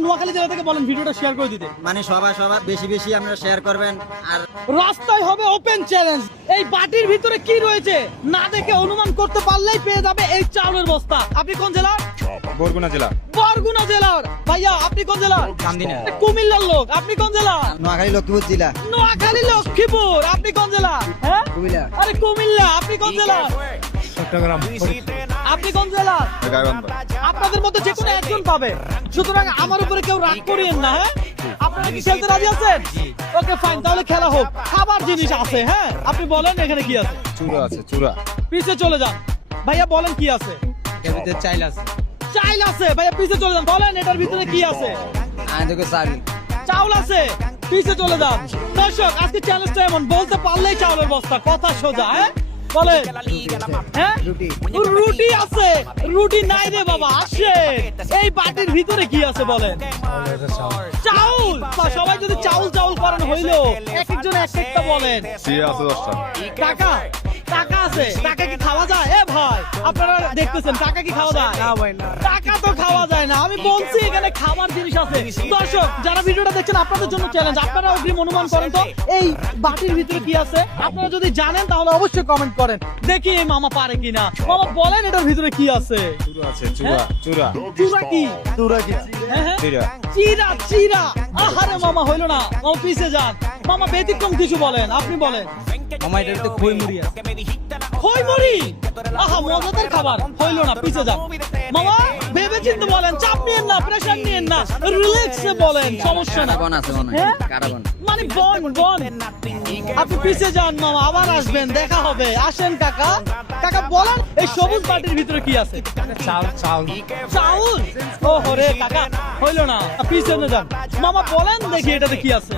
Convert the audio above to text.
নোয়াখালী জেলা থেকে বলেন ভিডিওটা শেয়ার করে দিতে। মানে সবাই বেশি বেশি আপনারা শেয়ার করবেন। আর রাস্তায় হবে ওপেন চ্যালেঞ্জ। এই বাটির ভিতরে কি রয়েছে না দেখে অনুমান করতে পারলেই পেয়ে যাবে এই চাউলের বস্তা। আপনি কোন জেলার? বরগুনা জেলা। বরগুনা জেলার। ভাইয়া আপনি কোন জেলার? কান্দিনা। কুমিল্লার লোক। আপনি কোন জেলা? নোয়াখালী লক্ষ্মীপুর জেলা। নোয়াখালী লক্ষ্মীপুর। আপনি কোন জেলা? হ্যাঁ কুমিল্লা। আরে কুমিল্লা। আপনি কোন জেলা? চট্টগ্রাম। আপনি কোন জেলা? গাইবান্ধা। আপনাদের মধ্যে যে কোনো একজন পাবে, সুতরাং আমার উপরে কেউ রাগ করিয়েন না। হ্যাঁ, আপনারা কি খেলতে রাজি আছেন? ওকে ফাইন, তাহলে খেলা হোক। খাবার জিনিস আছে। হ্যাঁ, আপনি বলেন এখানে কি আছে। চূড়া আছে, চূড়া। পিছে চলে যান ভাইয়া, বলেন কি আছে। এর ভিতরে চাইল আছে। চাইল আছে ভাইয়া, পিছে চলে যান, বলেন এটার ভিতরে কি আছে। আর দেখো চাবি। চাউল আছে, পিছে চলে যান। দর্শক, আজকে চ্যালেঞ্জটা এমন, বলতে পারলেই চাউলের বস্তা, কথা সোজা। হ্যাঁ বলেন। হ্যাঁ রুটি আছে। রুটি নাই রে বাবা, আসে। এই বাটির ভিতরে কি আছে বলেন। চাউল। বা সবাই যদি চাউল চাউল করেন হইলো, এক একজন এক একটা বলেন। সিয়া আছে 10টা। টাকা। টাকা আছে। টাকা কি খাওয়া যায়? এ ভাই আপনারা দেখতেছেন, টাকা কি খাওয়া যায়? টাকা তো খাওয়া যায় না। আমি বলছি এখানে খাবার জিনিস আছে। দর্শক যারা ভিডিওটা দেখছেন, আপনাদের জন্য চ্যালেঞ্জ। আপনারা অগ্রিম অনুমান করেন তো এই বাটির ভিতরে কি আছে। আপনারা যদি জানেন তাহলে অবশ্যই কমেন্ট করেন, দেখি এই মামা পারে কিনা। মামা বলেন এটার ভিতরে কি আছে। চূড়া আছে, চূড়া, চূড়া। চূড়া কি? চূড়া কি? হ্যাঁ, হ্যাঁ। চিরা। চিরা। চিরা। আহারে মামা হইলো না, মামা পিছে যান। মামা ব্যতিক্রম কিছু বলেন, আপনি বলেন। মামা এটার ভিতরে খই মুড়ি আছে। খইমুড়ি। আহা মজাদার খাবার। হইলো না, পিছে যান। মামা ভেবে চিন্তে বলেন, চাপ নিয়েন না, প্রেসার নিয়েন না, রিল্যাক্সে বলেন, সমস্যা না। কারাবন আছে মনে হয়। হ্যাঁ? কারাবন। মানে বন বন। আপনি পিছে যান মামা, আবার আসবেন, দেখা হবে। আসেন কাকা। কাকা বলেন এই সবুজ বাটির ভিতরে কি আছে। চাল, চাল। চাউল। ও হরে কাকা হইলো না, পিছনে যান। মামা বলেন দেখি এটাতে কি আছে।